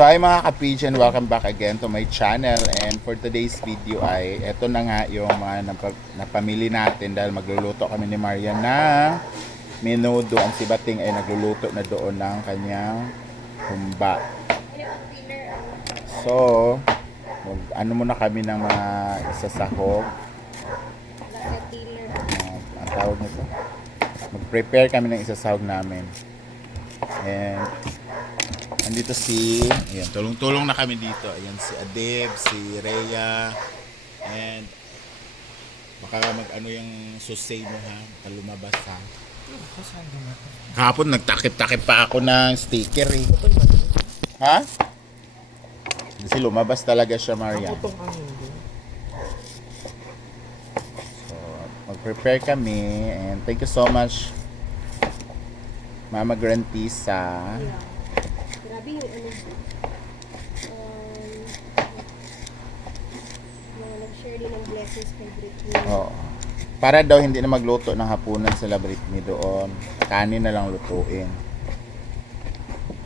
So ay mga ka-pigeon, welcome back again to my channel, and for today's video ay eto na nga yung mga napamili natin dahil magluluto kami ni Marian ng menudo. Ang si Bating ay nagluluto na doon ng kanyang humba. So ano muna kami ng mga isasahog, ang tawag nito, mag-prepare kami ng isasahog namin. And andito ayan, tulong-tulong na kami dito. Ayan si Adib, si Rhea, and baka mag-ano yung susay mo ha, lumabas ha. Kahapon nagtakip-takip pa ako ng sticker eh. Ha? Kasi lumabas talaga siya, Marian. So, mag-prepare kami, and thank you so much Mama Grantisa. Grabe yung nag-share din ng blessings kay Britney. Oo. Para daw hindi na magluto ng hapunan sila Britney doon. Kanin na lang lutuin.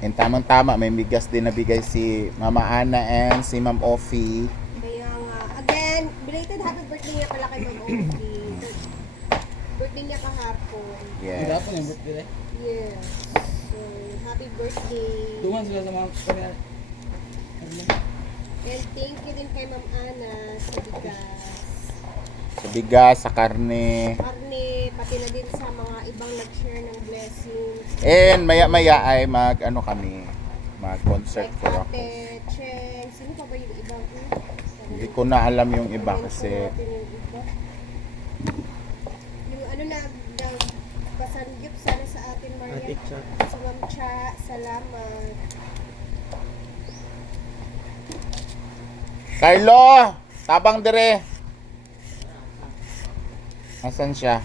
And tamang-tama, may bigas din na bigay si Mama Ana and si Ma'am Offie. Kaya nga, again, belated happy birthday niya pala kay Ma'am Offie. Birthday niya kahapon. Yes. Hirapan yung birthday. Yes. So, happy birthday. Duman sila sa mga kanya. And thank you din kay Ma'am Ana sa bigas. Sa bigas, sa karne. Karne, pati na din sa mga ibang nag-share ng blessings. And maya-maya ay mag-concert Like for ako. Ate, Chen, sino pa ba yung ibang? Hindi ko na alam yung iba kasi Yung ano na, pasangyup sana sa atin, Maria. Ate Cha. Si Ma'am Cha, salamat. Carlo! Tabang dire! Asan siya?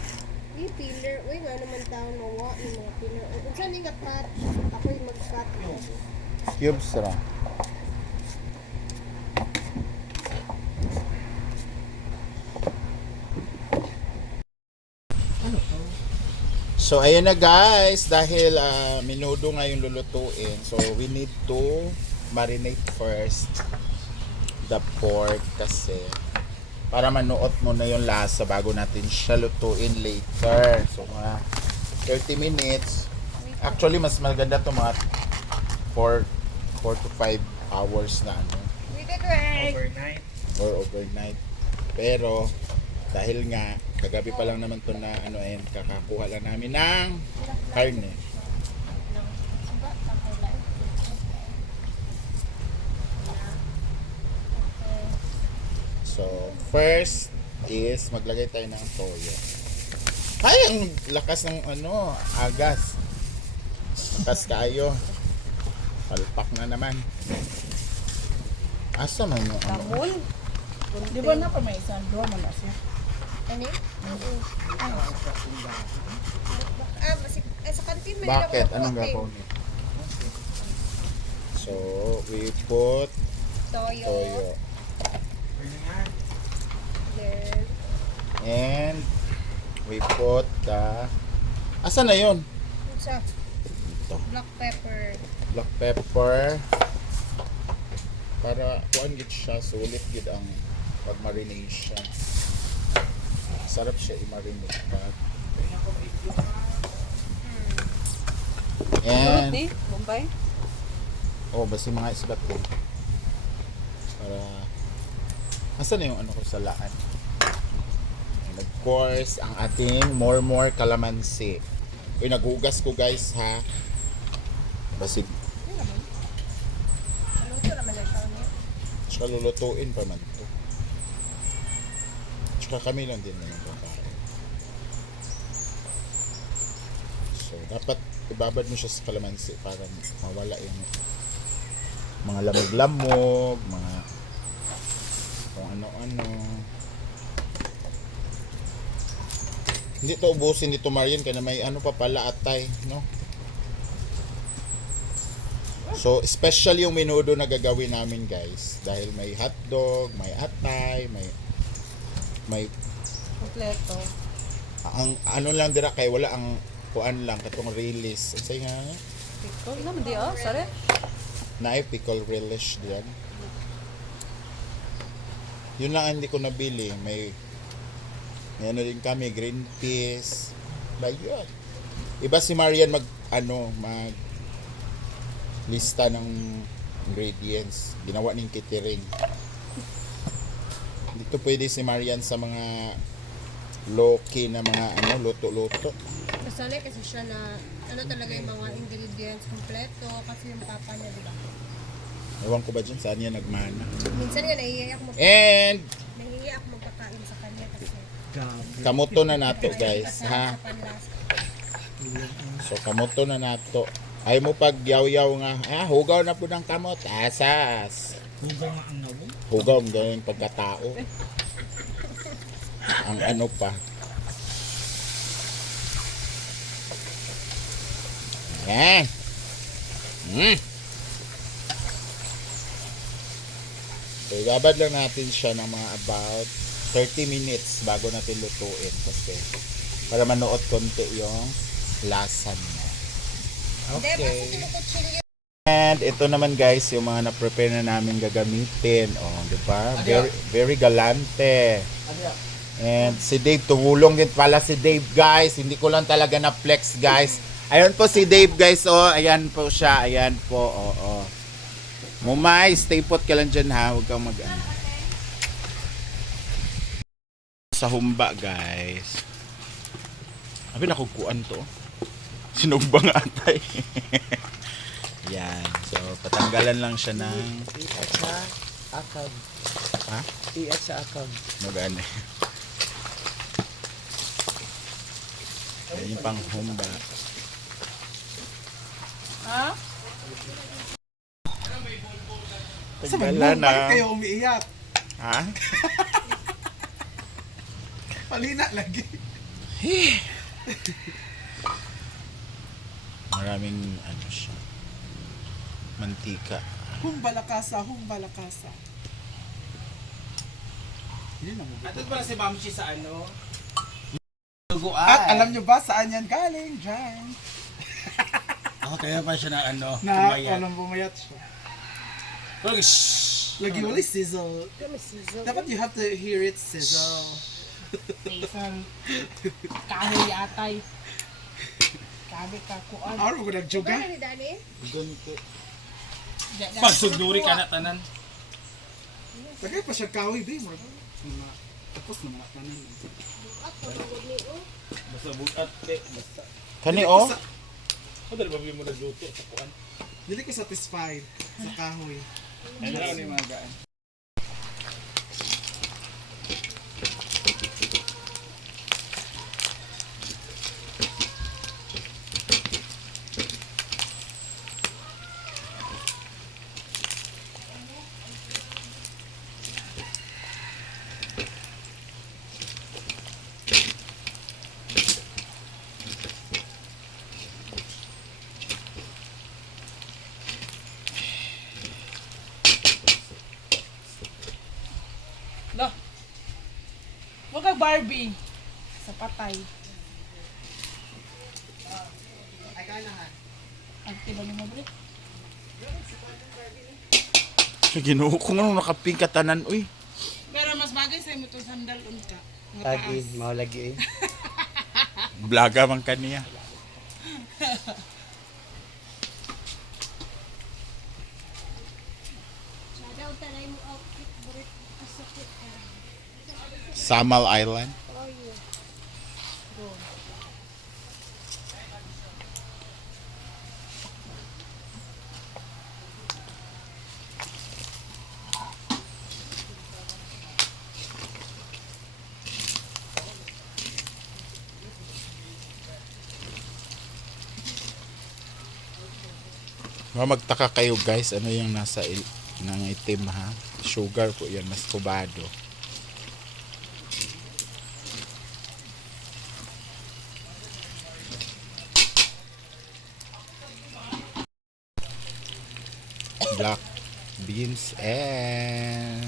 Uy, pillar. Uy, nga naman tao nawa yung mga pillar. Saan yung cut? Ako yung mag-cut. Cubes ra. So ayan na guys, dahil menudo nga yung lulutuin. So we need to marinate first the pork kasi para manuot mo na yung lasa bago natin siya lutuin later. So mga 30 minutes. Actually mas maganda to mga 4 to 5 hours na ano, Overnight. or overnight. Pero dahil nga kagabi pa lang naman to na ano, and kakakuha lang namin ng karne. So first is maglagay tayo ng toyo. Ay, ang lakas ng ano, agas. Lakas kayo. Palpak na naman. Asa man yung ano? Kamul? Di ba na pa may isang doon man na siya? Ano yun? Sa kantin may Bakit? nilagay Anong ako, gagawin nito? So, we put Toyo. toyo. Then, And we put the... Asa na yun? sa Ito. black pepper. Black pepper. Para kuan gid siya, sulit gid ang pag-marination. Sarap siya i-marinate pa. Turot And ni, Bombay. basi mga isbat din. Para asan na yung ano ko sa laan? And of course, ang ating more calamansi. Uy, naghugas ko guys ha. Basig Luto naman na siya. tsaka lulutuin pa man to. Tsaka kami lang din na yung babae. So, dapat ibabad mo siya sa kalamansi para mawala yung mga lamog-lamog, mga kung ano-ano. Hindi to ubusin dito, Marian, kaya may ano pa pala atay, no? So, special yung menudo na gagawin namin, guys. Dahil may hotdog, may atay, may Kompleto. ang ano lang dira kay wala ang kuan lang katong release. Unsay nga? Ikaw, ina man di ah, sorry. na ay pickle relish diyan. Yun lang ang hindi ko nabili. May ano din kami, green peas. Ba yun. Iba si Marian mag lista ng ingredients. Ginawa ning catering. Dito pwede si Marian sa mga low-key na mga luto-luto. Kasanay kasi siya na talaga yung mga ingredients kompleto kasi yung papa niya, di ba? Ewan ko ba dyan saan niya nagmana. Minsan nga nahihiya ako And magpakain sa kanya kasi kamoto na nato guys, ha? sa panlasa. So kamoto na nato. Ay mo pag yaw-yaw nga, hugaw na po ng kamot. Asas. Hugaw nga ang nawong. Hugaw ang ganyan pagkatao. Ang ano pa. So, ibabad lang natin siya ng mga about 30 minutes bago natin lutuin kasi para manood konti yung lasa niya. Okay. And ito naman guys, yung mga na-prepare na namin gagamitin. Oh, di ba? Very, very galante. And si Dave, tumulong din pala si Dave guys. Hindi ko lang talaga na-flex guys. Ayan po si Dave guys. Oh, ayan po siya. Ayan po. Oh. Mumay, stay put ka lang dyan ha. Huwag kang mag-ano. Sa humba guys. Abi nakukuan to. Sinugbang atay. Yan. So, patanggalan lang siya ng Iat sa akag. ha? Iat sa akag. Mag-ano. Yan yung pang humba. Ha? Tagalan na. kayo umiiyak? Ha? Palina lagi. Maraming ano siya. Mantika. Humbalakasa. Ato pala si Mamchi sa ano? At alam nyo ba saan yan galing? Diyan. Kaya pa siya na ano, Na kumayat. walang bumayat siya. Pero shhh! Lagi wala sizzle. Dapat you have to hear it sizzle. Isang kahoy atay. Kabe ka kuan. Araw ko nagjoga. Ano ni Dani? Pagsugduri ka na tanan. Tagay pa siya kahoy, be. Tapos na mga tanan. Basta bukat kay basta. Kani oh? Ano dali ba mo nagluto sa kuan? Dili ko satisfied sa kahoy. Ano raw ni mga gaan? Lo. Wag kag Barbie. Sa patay. Ay, kanahan. Ang tiba ni mo bre. Ginoo ko nga nakaping katanan uy. Pero mas bagay sa imo to sandal unta. Nga Lagi, taas. mau lagi eh. Blaga man kaniya. Daw talay mo outfit burit asakit. Samal Island. Oh yeah. Magtaka kayo guys, ano yung nasa ng itim ha? Sugar po yan, mas kubado. Black beans and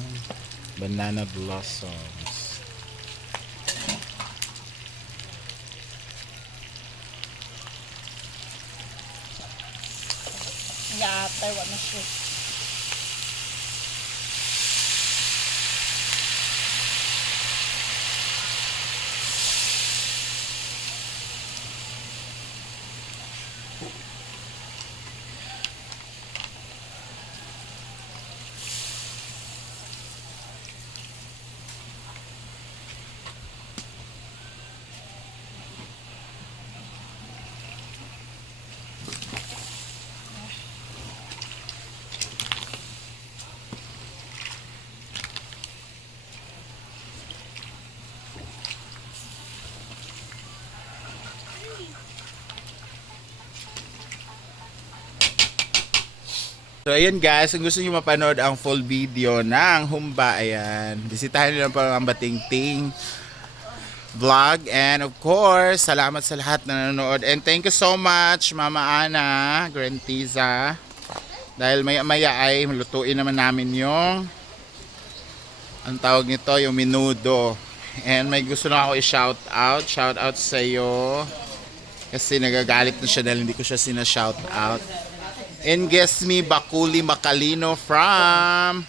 banana blossoms. Nga atay wa na siya. So, ayun guys, kung gusto niyo mapanood ang full video ng Humba, ayan, bisitahin niyo lang po ang Batingting vlog. And of course, salamat sa lahat na nanonood. And thank you so much, Mama Ana Grentiza. Dahil maya-maya ay lutuin naman namin yung ang tawag nito, yung menudo. And may gusto na ako i-shout out. Shout out sa iyo. Kasi nagagalit na siya dahil hindi ko siya sina-shout out. And guess me, Bakuli Macalino from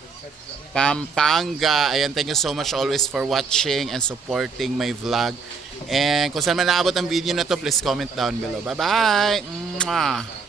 Pampanga. Ayan, thank you so much always for watching and supporting my vlog. And kung saan man naabot ang video na to, please comment down below. Bye-bye! Mwah!